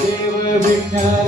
देव विठ्ठल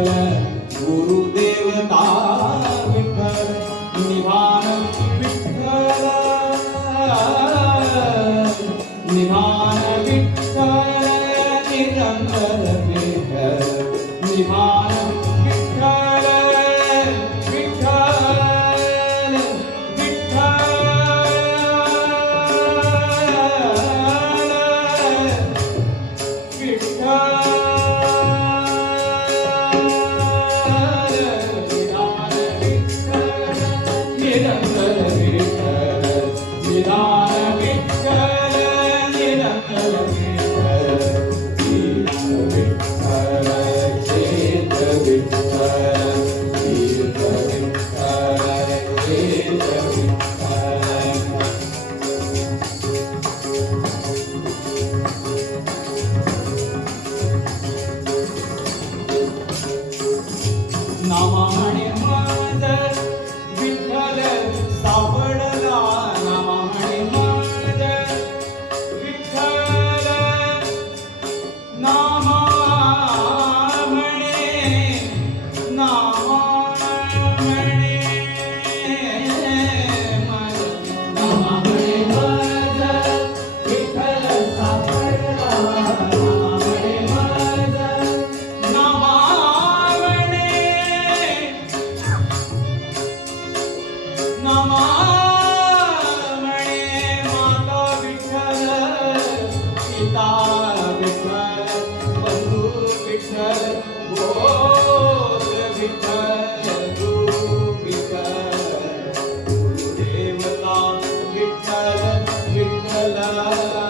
विठ्ठल गुरुदेवता विठ्ठल निभान विठ्ठल. निभान विठ्ठल निरंतर Vitthal निभान la la la